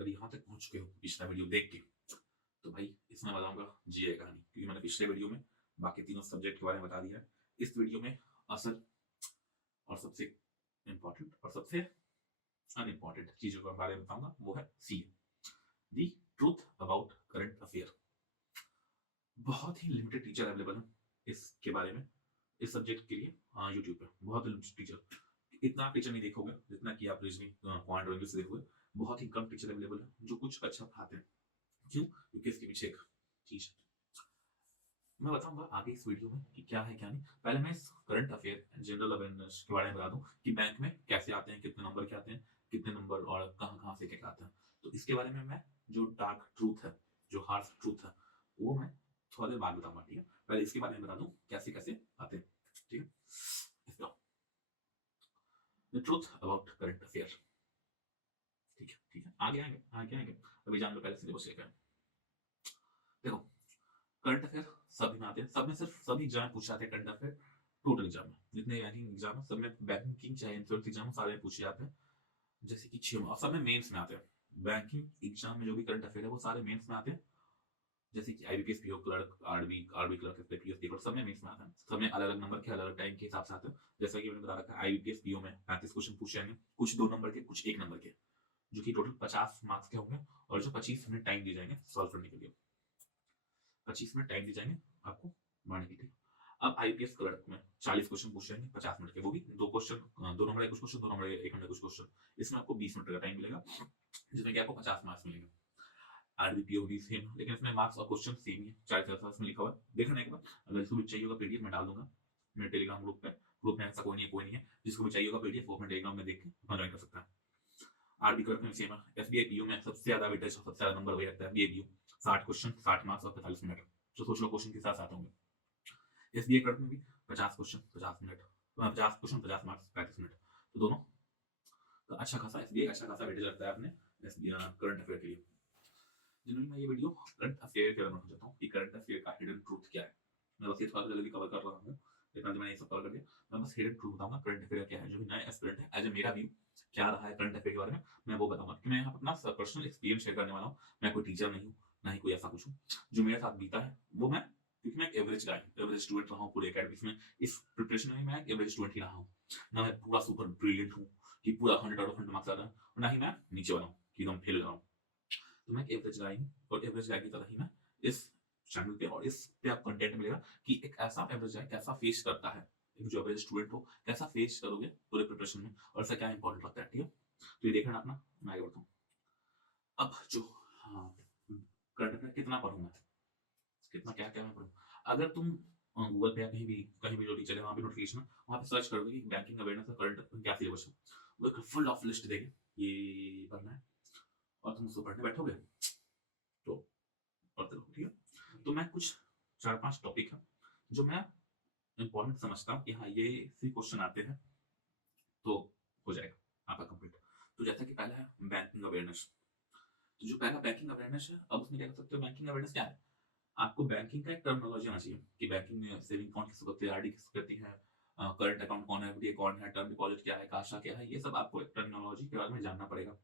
अगर यहाँ तक पहुंच चुके हो पिछला वीडियो देख के, तो भाई इसमें बताऊंगा जीए कहानी, क्योंकि मैंने पिछले वीडियो में बाकी तीनों सब्जेक्ट के बारे में बता दिया है। इस वीडियो में असल और सबसे इम्पोर्टेंट और सबसे अनइम्पोर्टेंट चीजों के बारे में बताऊंगा, वो है CA, the truth about current affair. बहुत ही लिमिटेड टीचर अवेलेबल है इसके बारे में, इस सब्जेक्ट के लिए। हाँ, यूट्यूब पे बहुत लिमिटेड टीचर, इतना आप टीचर नहीं देखोगे जितना कि आप रीजनिंग पॉइंट और इंग्लिश देखोगे। बहुत ही कम टीचर अवेलेबल है जो कुछ अच्छा पढ़ाते हैं। क्यों? क्योंकि इसके पीछे एक चीज है, मैं बताऊंगा आगे इस वीडियो में कि क्या है क्या नहीं। पहले मैं इस करंट अफेयर जनरल अवेयरनेस के बारे में बता दूं कि बैंक में कैसे आते हैं, कितने नंबर के आते हैं, कितने नंबर और कहां कहां से क्या आते हैं। तो इसके बारे में मैं जो डार्क ट्रूथ है, जो हार्श ट्रूथ है, वो मैं थोड़ा देर बाद बताऊंगा। ठीक है, पहले इसके बारे में बता दूं कैसे कैसे आते हैं। ठीक है, इसका the truth about current affair. ठीक है ठीक है, आगे आएंगे आगे आएंगे, अभी जान लो पहले सिलेबस क्या है। देखो, करंट अफेयर सभी में आते हैं, सब में सिर्फ सभी एग्जाम पूछे जाते हैं। करंट अफेयर टोटल एग्जाम में जितने बैंकिंग एग्जाम है सब में, बैंकिंग चाहे इंश्योरेंस एग्जाम सारे में पूछे जाते हैं। जैसे कि 6 और सब में मेंस में आते हैं। बैंकिंग एग्जाम में जो भी करंट अफेयर है वो सारे मेंस में आते हैं। जैसे कि IBPS, PO clerk, RB clerk, PS clerk, सब में मेंस में आते हैं। सब में अलग अलग नंबर के अलग अलग टाइम के हिसाब से आते हैं। जैसा कि मैंने बता रखा है, आईबीपीएस पीओ में 35 क्वेश्चन पूछे जाएंगे, कुछ 2 नंबर के, कुछ 1 नंबर के, जो कि टोटल 50 मार्क्स के होंगे। और जो 25 मिनट टाइम दिए जाएंगे सॉल्व करने के लिए, 25 मिनट टाइम दिए जाएंगे आपको बढ़ने के लिए। अब आईपीएस क्लर्क में 40 क्वेश्चन पूछ जाएंगे 50 मिनट के, वो भी 2 क्वेश्चन, 2 नंबर के कुछ क्वेश्चन, 2 नंबर के 1 नंबर के कुछ क्वेश्चन। इसमें आपको 20 मिनट का टाइम मिलेगा, जिसमें कि आपको 50 मार्क्स मिलेंगे। आरबीपीओ भी सेम, लेकिन इसमें मार्क्स और क्वेश्चन सेम ही है। 40 में लिखा हुआ है, देखना एक बार। अगर इसको भी चाहिए होगा पीडीएफ मैं डाल दूंगा मेरे टेलीग्राम ग्रुप पे। ग्रुप में ऐसा कोई नहीं है, जिसको भी चाहिए होगा पीडीएफ वो अपने टेलीग्राम में देख के अपना ज्वाइन कर सकता है। आरबी क्लर्क में सेम है। एसबीआई पीओ में सबसे ज्यादा वेटेज, सबसे ज्यादा नंबर वही रखता है एसबीआई पीओ, 60 क्वेश्चन 60 मार्क्स और 45 मिनट। तो सोच लो क्वेश्चन के साथ साथ होंगे। एसबीआई क्लर्क में भी 50 question 50 minute, 50 question 50 marks 35 minute. तो दोनों तो अच्छा खासा एसबीआई अच्छा खासा वेटेज रखता है अपने एसबीआई करंट अफेयर के लिए। जनरली मैं ये वीडियो करंट अफेयर के बारे में चाहता हूँ कि करंट अफेयर का हिडन ट्रूथ क्या है। मैं बस ये थोड़ा जल्दी कवर कर रहा हूँ, इतना मैंने ये सब कवर कर दिया। मैं बस हिडन ट्रूथ बताऊंगा करंट अफेयर क्या है। जो भी नए एस्पिरेंट है, एज ए मेरा व्यू क्या रहा है करंट अफेयर के बारे में, मैं वो बताऊंगा कि मैं यहाँ अपना पर्सनल एक्सपीरियंस शेयर करने वाला हूँ। मैं कोई टीचर नहीं हूँ, ना ही कोई ऐसा कुछ हूँ। जो मेरे साथ बीता है वो मैं, क्योंकि मैं एक एवरेज गाय, एवरेज स्टूडेंट रहा हूँ पूरे एकेडमिक्स में। इस प्रिपरेशन में मैं एक एवरेज स्टूडेंट ही रहा हूँ। ना मैं पूरा सुपर ब्रिलियंट हूँ कि पूरा 100 आउट ऑफ 100 मार्क्स आ रहा है, और ना ही मैं नीचे वाला हूँ कि एकदम फेल हो रहा हूँ। तो मैं एवरेज गाय हूँ, और एवरेज गाय की तरह ही मैं इस चैनल पे और इस पे आप कंटेंट मिलेगा कि एक ऐसा एवरेज गाय कैसा फेस करता है, एक जो एवरेज स्टूडेंट हो कैसा फेस करोगे पूरे प्रिपरेशन में, और इसका क्या इंपॉर्टेंट लगता है। ठीक है, तो ये देखना अपना, मैं आगे बढ़ता हूँ। अब जो करंट अफेयर कितना पढ़ूँ मैं, कितना क्या क्या मैं पढ़ूँ। अगर तुम गूगल पे या कहीं भी जो टीचर है वहाँ पे नोटिफिकेशन है, वहाँ पे सर्च करोगे कि बैंकिंग अवेयरनेस का करंट क्या सिलेबस है, वो एक फुल ऑफ लिस्ट देंगे, ये पढ़ना है, और तुम उसको पढ़ने बैठोगे तो पढ़ते रहो। ठीक है, तो मैं कुछ 4-5 टॉपिक है जो मैं इंपॉर्टेंट समझता हूँ कि हाँ ये सी क्वेश्चन आते हैं तो हो जाएगा आपका कंप्लीट। तो जैसा कि पहला है बैंकिंग अवेयरनेस। तो जो पहला बैंकिंग अवेयरनेस है, अब उसमें क्या कर सकते हो, बैंकिंग अवेयरनेस क्या है। आपको बैंकिंग का एक टर्मिनोलॉजी आना चाहिए कि बैंकिंग में सेविंग अकाउंट किसको करते हैं, आरडी किसको करती है, करंट अकाउंट कौन है, एफडी कौन है, टर्म डिपॉजिट क्या है, काशा क्या है, ये सब आपको एक टर्मिनोलॉजी के बारे में जानना पड़ेगा।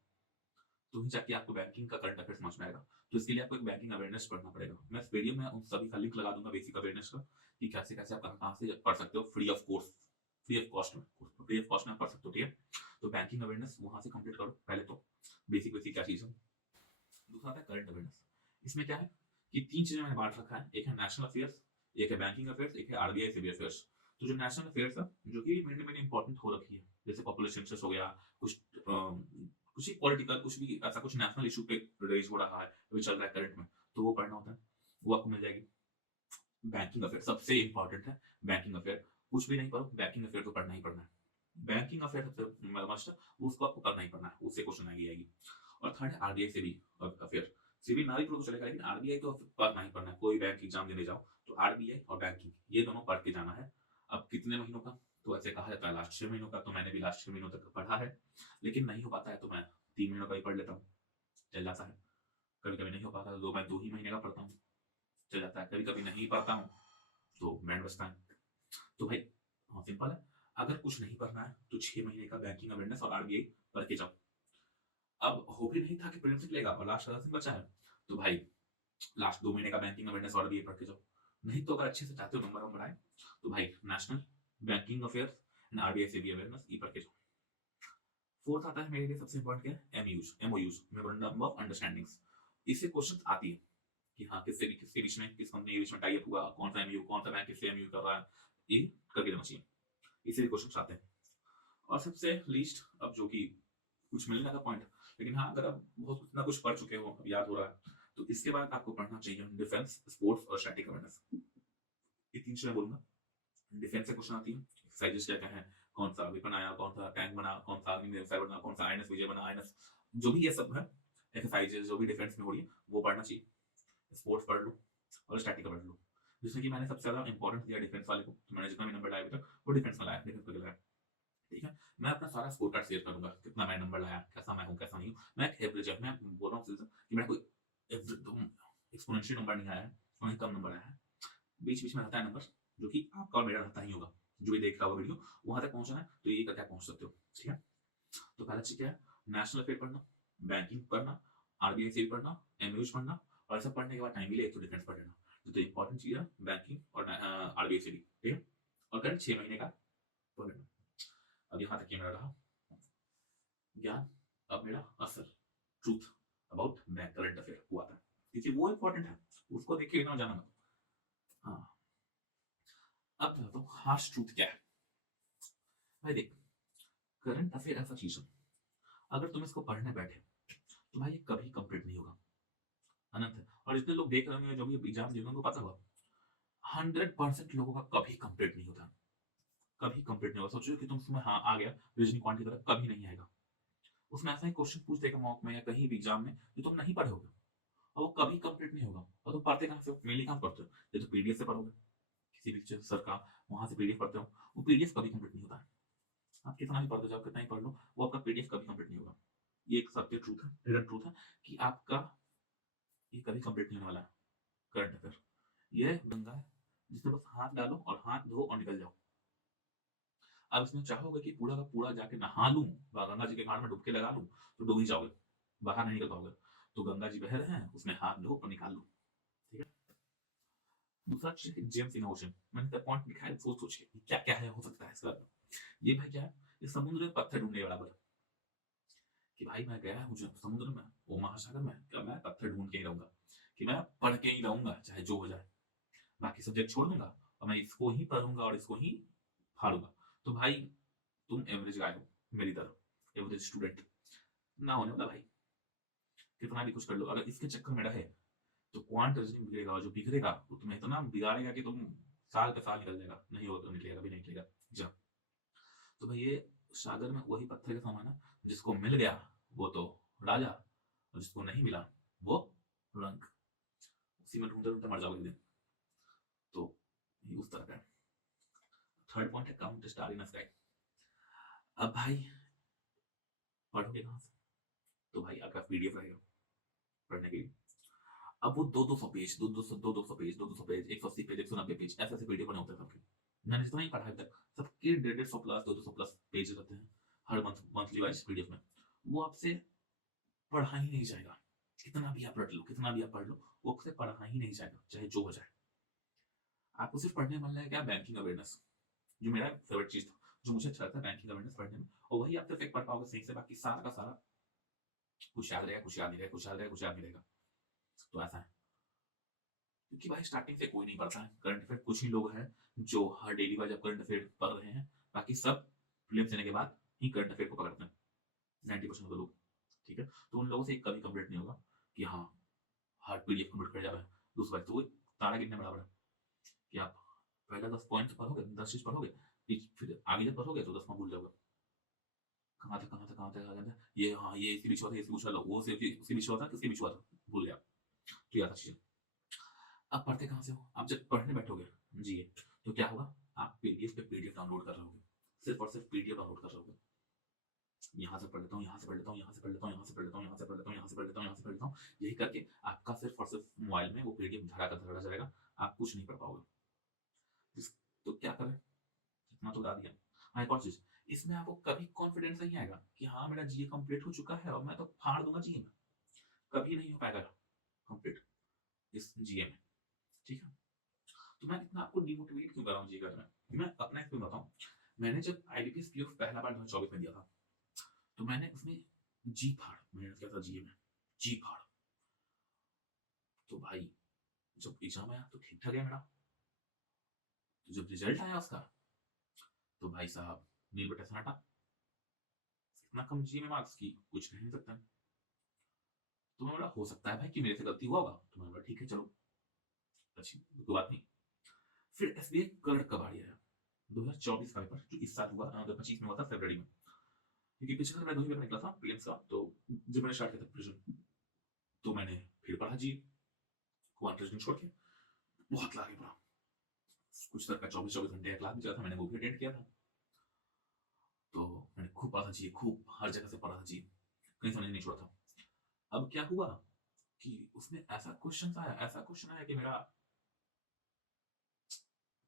तो ही जाके आपको बैंकिंग का करंट अफेयर समझ में आएगा। तो इसके लिए आपको एक बैंकिंग अवेयरनेस पढ़ना पड़ेगा। मैं इस वीडियो में उन सभी का लिंक लगा दूंगा बेसिक अवेयरनेस का, कि कैसे कैसे आप कहाँ से पढ़ सकते हो free of course, free of cost में, फ्री ऑफ कॉस्ट में पढ़ सकते हो। ठीक है, तो बैंकिंग अवेयरनेस वहां से कंप्लीट करो पहले, तो बेसिक बेसिक क्या चीज है। दूसरा आता है करंट अवेयरनेस। इसमें क्या है कि 3 चीजें मैंने बांट रखा है, एक है नेशनल अफेयर्स, एक है बैंकिंग अफेयर्स, एक है आरबीआई सीबी अफेयर्स। तो जो नेशनल अफेयर्स है, जो कि मेरे इंपॉर्टेंट हो रखी है, जैसे पॉपुलेशन सेंसस हो गया, कुछ कुछ ही पॉलिटिकल, कुछ भी ऐसा कुछ नेशनल इशू पे रेज हो रहा है, अभी चल रहा है करंट में, तो वो पढ़ना होता है, वो आपको मिल जाएगी। बैंकिंग अफेयर सबसे इंपॉर्टेंट है। बैंकिंग अफेयर कुछ भी नहीं पढ़ो, बैंकिंग अफेयर तो पढ़ना ही पढ़ना है। बैंकिंग अफेयर सबसे मस्ट है, उसको आपको करना ही पढ़ना है, उससे क्वेश्चन आएगी। और थर्ड है आरबीआई से भी अफेयर। सिविल ना भी पढ़ो तो चलेगा, लेकिन आरबीआई तो पढ़ना ही पढ़ना है। कोई बैंक एग्जाम देने जाओ तो आरबीआई और बैंकिंग ये दोनों पढ़ के जाना है। अब कितने महीनों का, तो ऐसे कहा जाता है लास्ट 6 महीनों का, तो मैंने भी लास्ट 6 महीनों तक पढ़ा है। लेकिन नहीं हो पाता है तो मैं 3 महीनों का ही पढ़ लेता हूँ, चल जाता है। कभी कभी नहीं हो पाता तो मैं 2 ही महीने का पढ़ता हूँ, चल जाता है। कभी कभी नहीं पढ़ता हूँ तो बैंड बजता है। तो भाई हाँ, सिंपल है। अगर कुछ नहीं पढ़ना है तो 6 महीने का बैंकिंग अवेयरनेस और आरबीआई पढ़ के जाओ। अब हो भी नहीं था कि प्रीलिम्स निकलेगा और लास्ट 10 दिन बचा है, तो भाई लास्ट 2 महीने का बैंकिंग अवेयरनेस और भी पढ़ के जाओ। नहीं तो अगर अच्छे से चाहते हो नंबर वंबर आए, तो भाई national banking affairs and RBI से भी अवेयरनेस ये पढ़ के जाओ। फोर्थ आता है मेरे लिए सबसे इंपॉर्टेंट क्या है, एमयूज, एमओयूज, मेमोरेंडम ऑफ अंडरस्टैंडिंग्स। इससे क्वेश्चन आती है कि हाँ किसके बीच में, किस कंपनी के बीच में टाई अप हुआ, कौन सा एमयू, कौन सा बैंक किससे एमयू कर रहा है, ये करके देना चाहिए। इससे भी क्वेश्चन आते हैं। और सबसे लीस्ट, अब जो कि कुछ मिलने का पॉइंट, लेकिन हाँ अगर आप बहुत कुछ ना कुछ पढ़ चुके हो, याद हो रहा है, तो इसके बाद आपको पढ़ना चाहिए डिफेंस, स्पोर्ट्स और स्टैटिक अवेयरनेस। ये 3 चीजें बोलूंगा। डिफेंस से क्वेश्चन आती है, एक्सरसाइजेस क्या क्या है, कौन सा वेपन आया, कौन सा टैंक बना, कौन सा अग्नि मिसाइल बना, कौन सा आईएनएस विजय बना, आईएनएस, जो भी ये सब है एक्सरसाइजेस जो भी डिफेंस में हो रही है वो पढ़ना चाहिए। स्पोर्ट्स पढ़ लो और स्टैटिक पढ़ लो। जिसमें कि मैंने सबसे ज्यादा इंपॉर्टेंस दिया डिफेंस वाले को, तो मैंने जितना भी नंबर लाया अभी तक वो डिफेंस में लाया, डिफेंस पे लाया। ठीक है, मैं अपना सारा स्कोर कार्ड शेयर करूंगा, कितना मैं नंबर लाया, कैसा मैं हूँ कैसा नहीं हूँ। मैं एक एवरेज है, मैं बोल रहा हूँ कि मेरा कोई एक्सपोनेंशियल नंबर नहीं आया है, वहीं कम नंबर आया है, बीच बीच में रहता है नंबर, जो कि आपका और मेरा रहता ही होगा। जो भी देख रहा होगा वीडियो वहां तक पहुंचना है तो ये करके पहुंच सकते हो। ठीक है, तो पहला चीज क्या है, नेशनल अफेयर पढ़ना, बैंकिंग पढ़ना, आरबीआई से भी पढ़ना, एमयूज पढ़ना, और सब पढ़ने के बाद टाइम मिले तो डिफेंस पढ़ लेना। तो इंपॉर्टेंट चीज है बैंकिंग और आरबीआई से भी। ठीक है, और करेंट 6 महीने का पढ़ लेना। अब यहाँ तक ये मेरा रहा ज्ञान। अब मेरा असर, ट्रूथ अबाउट करंट अफेयर हुआ था, क्योंकि वो इंपॉर्टेंट है, उसको देख के ना जाना मत। हाँ, अब बताता हूँ हार्श ट्रूथ क्या है। भाई देख, करंट अफेयर ऐसा चीज है, अगर तुम इसको पढ़ने बैठे तो भाई ये कभी कंप्लीट नहीं होगा, अनंत है। और जितने लोग देख रहे होंगे, जो भी एग्जाम दे रहे उनको पता होगा 100% लोगों का कभी कंप्लीट नहीं होता, कभी कंप्लीट नहीं होगा। सोचो कि तुम उसमें हाँ आ गया, रीजनिंग क्वांटिटी की तरह कभी नहीं आएगा। उसमें ऐसा ही क्वेश्चन पूछ देगा मॉक में या कहीं भी एग्जाम में जो तुम नहीं पढ़े होगे, और वो कभी कंप्लीट नहीं होगा। और तुम पढ़ते कहाँ से हो, मेनली कहाँ पढ़ते हो, ये तो पीडीएफ से पढ़ोगे, किसी भी सर का वहां से पीडीएफ पढ़ते हो, वो पीडीएफ कभी कंप्लीट नहीं होता है। आप कितना भी पढ़ दो, कितना ही पढ़ लो, वो आपका पीडीएफ कभी कंप्लीट नहीं होगा। ये एक सत्य ट्रूथ है, हिडन ट्रूथ है कि आपका ये कभी कंप्लीट नहीं होने वाला है करंट अफेयर। ये गंगा है जिसमें बस हाथ डालो और हाथ धो और निकल जाओ। अब इसमें चाहोगे कि पूरा का पूरा जाके नहा लूं, गंगा जी के घाट में डुबकी लगा लूं, तो डूब ही जाओगे, बाहर नहीं निकल पाओगे। तो गंगा जी बह रहे हैं, उसमें हाथ धो और निकाल लो। ठीक है, दूसरा चीज जेम्स इन ओशन, मैंने पॉइंट लिखा है, सोच सोच के क्या क्या है हो सकता है इसका। ये भाई क्या है, ये समुद्र में पत्थर ढूंढने के बराबर है। कि भाई मैं गया हूँ समुद्र में, वो महासागर में, क्या मैं पत्थर ढूंढ के ही रहूंगा, कि मैं पढ़ के ही रहूंगा चाहे जो हो जाए, बाकी सब्जेक्ट छोड़ दूंगा और मैं इसको ही पढ़ूंगा और इसको ही फाड़ूंगा। तो भाई तुम एवरेज गाय हो मेरी तरह, एवरेज स्टूडेंट ना होने वाला भाई, कितना भी कुछ कर लो, अगर इसके चक्कर में रहे तो क्वांट रीजनिंग बिगड़ेगा, और जो बिगड़ेगा वो तुम्हें इतना बिगाड़ेगा कि तुम साल का साल निकल जाएगा, नहीं होगा तो निकलेगा भी नहीं निकलेगा। जा, तो भाई ये सागर में वही पत्थर के समान है, जिसको मिल गया वो तो राजा, और जिसको नहीं मिला वो रंक, उसी में ढूंढते ढूंढते मर जाओगे एक दिन। तो ये उस तरह का है। थर्ड पॉइंट है काउंट स्टार इन स्काई। अब भाई पढ़ोगे कहाँ से, तो भाई आपका पीडीएफ रहेगा पढ़ने के लिए। अब वो 200 पेज, 200 पेज, 180 पेज, 190 पेज, ऐसे ऐसे पीडीएफ बने होते हैं सबके। मैंने जितना ही पढ़ा है तक, सबके 150 प्लस 200 प्लस पेज रहते हैं हर मंथली वाइज पीडीएफ में। वो आपसे पढ़ा ही नहीं जाएगा, कितना भी आप रट लो, कितना भी आप पढ़ लो, वो आपसे पढ़ा ही नहीं जाएगा चाहे जो हो जाए। आपको सिर्फ पढ़ने मन है क्या, बैंकिंग अवेयरनेस, जो मेरा फेवरेट चीज था, जो मुझे अच्छा लगता है बैंकिंग अवेयरनेस पढ़ने में, और वही आप सिर्फ एक पढ़ पाओगे सही से, बाकी सारा का सारा कुछ याद रहेगा, कुछ याद नहीं रहेगा, कुछ याद रहेगा, कुछ याद नहीं रहेगा। तो ऐसा है, क्योंकि भाई स्टार्टिंग से कोई नहीं पढ़ता है करंट अफेयर, कुछ ही लोग हैं जो हर डेली वाइज करंट अफेयर पढ़ रहे हैं, बाकी सब प्रीलिम्स देने के बाद ही करंट अफेयर को पकड़ते हैं 90% लोग। ठीक है, तो उन लोगों से कभी कंप्लीट नहीं होगा कि हाँ हर पीडीएफ कंप्लीट कर जाए। दूसरा तो वो तारा कितने बराबर है कि आप पहला 10 पॉइंट पढ़ोगे, 10 चीज पढ़ोगे, फिर आगे जब पढ़ोगे तो 10वां भूल जाओगे, कहाँ तक कहाँ तक कहाँ तक आ जाता है, ये हाँ ये इसके बीच हुआ था, इसके बीच हुआ था, वो उसके बीच हुआ था, किसके बीच हुआ था, भूल गया। तो याद अच्छी। अब पढ़ते कहाँ से हो, आप जब पढ़ने बैठोगे जी तो क्या होगा, आप पीडीएफ पे पीडीएफ डाउनलोड कर रहे होगे, सिर्फ और सिर्फ पीडीएफ डाउनलोड कर रहे होगे। यहाँ से पढ़ लेता हूँ, यहाँ से पढ़ लेता हूँ, यहाँ से पढ़ लेता हूँ, यहाँ से पढ़ लेता हूँ, यहाँ से पढ़ लेता हूँ, यहाँ से पढ़ लेता हूँ, यहाँ से पढ़ लेता हूँ, यही करके आपका सिर्फ और सिर्फ मोबाइल में वो पीडीएफ धड़ा का धड़ा जाएगा, आप कुछ नहीं पढ़ पाओगे। तो क्या करें, इतना तो बता दिया। हाँ एक और चीज, इसमें आपको कभी कॉन्फिडेंस नहीं आएगा कि हाँ मेरा जीए कंप्लीट हो चुका है और मैं तो फाड़ दूंगा जीए में। कभी नहीं हो पाएगा कंप्लीट इस जीए में। ठीक है, तो मैं इतना आपको डिमोटिवेट क्यों कर रहा हूँ जीए करने में? मैं अपना एक्सपीरियंस बताऊं। मैंने जब आईबीपीएस पीओ पहला बार 2024 में दिया था, तो मैंने उसमें जी फाड़ मेहनत किया था जीए में, जी फाड़। तो भाई जब एग्जाम आया तो ठीक ठाक गया मेरा। तो जब रिजल्ट आया उसका, तो भाई साहब नील बटे सन्नाटा। इतना कम जीए में मार्क्स की कुछ कह नहीं सकता। तो मैं बोला हो सकता है भाई कि मेरे से गलती हुआ होगा। तो मैंने बोला ठीक है चलो, अच्छी कोई बात नहीं। फिर एसबीआई क्लर्क का बारी आया, 2024 का पेपर जो इस साल हुआ, 2025 में हुआ था फरवरी में। क्योंकि पिछले साल मैं 2 ही पेपर निकला था प्रीलिम्स का, तो जब मैंने स्टार्ट किया था प्रिपरेशन, तो मैंने फिर पढ़ा जी क्वांटिटेटिव छोड़ के, बहुत लागे पढ़ा। कुछ तरह का 24 घंटे क्लास में चला था, मैंने वो भी अटेंड किया था। तो मैंने खूब पढ़ा था जी, खूब हर जगह से पढ़ा था जी, कहीं समझ नहीं छोड़ा था। अब क्या हुआ कि उसमें ऐसा क्वेश्चन आया, ऐसा क्वेश्चन आया कि मेरा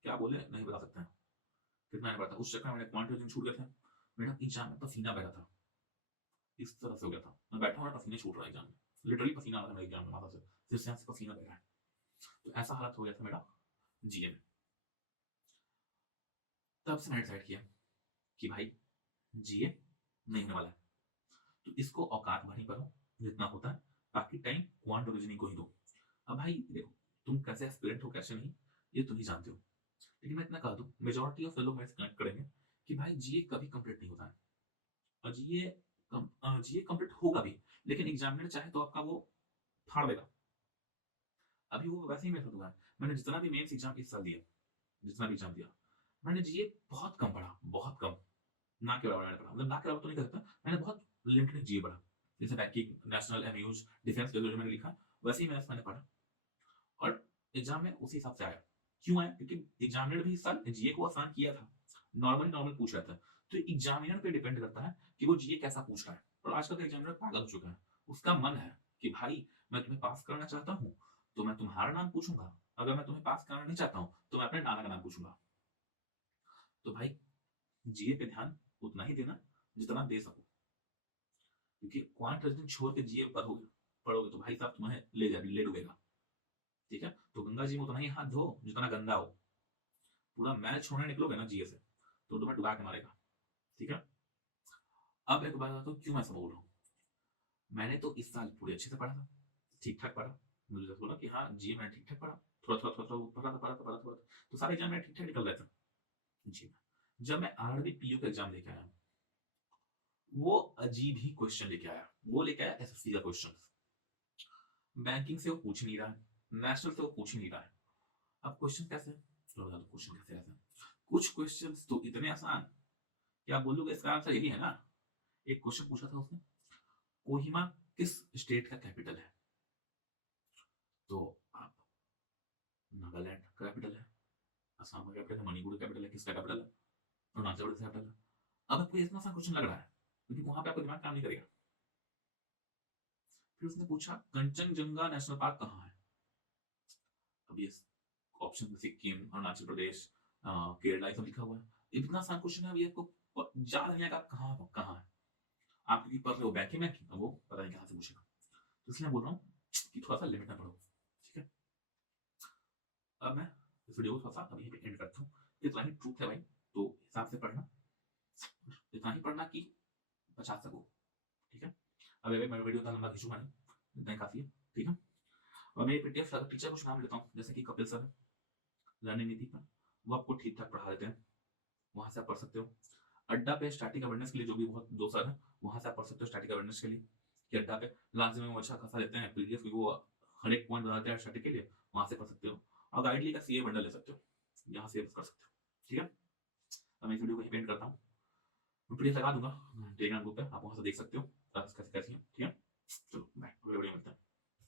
क्या बोले नहीं बता सकते हैं कितना नहीं पता। उस चक्कर में मैंने क्वांटिटेटिव छूट गए थे। मेरा एग्जाम में पसीना बह रहा था, इस तरह से हो गया था। मैं बैठा हूँ पसीने छूट रहा है एग्जाम में, लिटरली पसीना आ रहा था मेरे एग्जाम में माथा से, सिर से पसीना बह रहा है। तो ऐसा हालत हो गया था मेरा जीए में। तब से मैंने डिसाइड किया कि भाई जीए नहीं होने वाला है, तो इसको औकात भरी करो जितना होता है, बाकी टाइम क्वांट रीजनिंग को ही दो। अब भाई देखो, तुम कैसे एस्पिरेंट हो कैसे नहीं ये तुम ही जानते हो, लेकिन मैं इतना कह दूं मेजॉरिटी ऑफ लोग मेरे से कनेक्ट करेंगे कि भाई जीए कभी कंप्लीट नहीं होता है। और जीए कंप्लीट होगा भी, लेकिन एग्जामिनर चाहे तो आपका वो फाड़ देगा। अभी वो वैसे ही मेरे साथ हुआ है। मैंने जितना भी मेंस एग्जाम इस साल दिया, जितना भी एग्जाम दिया, मैंने जीए बहुत कम पढ़ा, बहुत कम, ना के बराबर मैंने पढ़ा। मतलब ना के बराबर तो नहीं कर सकता, मैंने बहुत लिमिटेड जीए पढ़ा। जैसे बैंकिंग, नेशनल, एमयूज, डिफेंस के जो मैंने लिखा, वैसे ही मैंने पढ़ा और एग्जाम में उसी हिसाब से आया। क्यों आया? क्योंकि एग्जामिनर भी इस साल जीए को आसान किया था, नॉर्मल पूछ रहा था। तो एग्जामिनर पे डिपेंड करता है कि वो जीए कैसा पूछ रहा है। और आजकल का एग्जामिनर पागल हो चुका है, उसका मन है कि भाई मैं तुम्हें पास करना चाहता हूँ तो मैं तुम्हारा नाम पूछूंगा, अगर मैं तुम्हें पास करना नहीं चाहता हूँ तो मैं अपने नाना का नाम पूछूंगा। तो भाई जीए पे ध्यान उतना ही देना जितना दे सको, क्योंकि क्वांट रीजनिंग छोड़ के जीए पढ़ोगे पढ़ोगे तो भाई साहब तुम्हें ले डूबेगा। ठीक है, तो गंगा जी में उतना ही हाथ धो जितना गंदा हो। पूरा मैच छोड़ने निकलोगे ना जीए से तो तुम्हें डुबा के मारेगा। ठीक है, अब एक बात बताओ क्यों मैं ऐसा बोल रहा हूँ। मैंने तो इस साल पूरे अच्छे से पढ़ा था, ठीक ठाक पढ़ा। मुझे तो बोला कि हाँ जी मैं ठीक ठाक पढ़ा, थोड़ा पढ़ा था, तो सारे एग्जाम मेरे ठीक ठाक निकल रहे थे जी। जब मैं आरआरबी पीयू का एग्जाम लेके आया, वो अजीब ही क्वेश्चन लेके आया। वो लेके आया एसएससी का क्वेश्चन, बैंकिंग से वो पूछ नहीं रहा है, नेशनल से वो पूछ नहीं रहा है। अब क्वेश्चन कैसे, क्वेश्चन कैसे ऐसे, कुछ क्वेश्चन तो इतने आसान कि आप बोलोगे इसका आंसर यही है ना। एक क्वेश्चन पूछा था उसने, कोहिमा किस स्टेट का कैपिटल है? तो आप, नागालैंड का कैपिटल है, असम का कैपिटल है, मणिपुर का कैपिटल है, किसका कैपिटल है, अरुणाचल प्रदेश का कैपिटल है। अब आपको इतना सा क्वेश्चन लग रहा है क्योंकि वहां पे आपको दिमाग काम नहीं करेगा। फिर उसने पूछा कंचनजंगा नेशनल पार्क कहाँ है? अब ये ऑप्शन में सिक्किम, अरुणाचल प्रदेश, केरला ये सब लिखा हुआ है। इतना आसान क्वेश्चन है, अभी आपको याद नहीं आएगा कहाँ कहाँ है। आप क्योंकि पढ़ रहे हो बैंकिंग में, अब वो पता नहीं कहाँ से पूछेगा। तो इसलिए बोल रहा हूँ कि थोड़ा सा लिमिट में पढ़ो। ठीक है, अब मैं इस वीडियो को थोड़ा सा अभी एंड करता हूँ। इतना ही ट्रूथ है भाई, तो हिसाब से पढ़ना, इतना ही पढ़ना कि बचा सको। ठीक है, अब मैं वीडियो का लंबा खींचूंगा नहीं, इतना ही काफी है। ठीक है, और मेरे पीटीएफ टीचर कुछ नाम लेता हूँ, जैसे कि कपिल सर लर्निंग नीति पर, वो आपको ठीक ठाक पढ़ा देते हैं, वहां से आप पढ़ सकते हो। अड्डा पे स्टैटिक अवेयरनेस के लिए जो भी बहुत दो सर है, वहां से आप पढ़ सकते हो स्टैटिक अवेयरनेस के लिए, कि अड्डा पे लास्ट में वो अच्छा खासा देते हैं पीडीएफ, वो हर एक पॉइंट बताते हैं स्टैटिक के लिए, वहां से पढ़ सकते हो। और गाइडली का सीए बंडल ले सकते हो, यहाँ से कर सकते हो। ठीक है, मैं इस वीडियो को पेंट करता हूँ, मैं पीडीएफ लगा दूंगा टेलीग्राम ग्रुप पे, आप वहां से देख सकते हो क्लासेस कैसी कैसी हैं। ठीक है, चलो बाय, अगले वीडियो में मिलते हैं।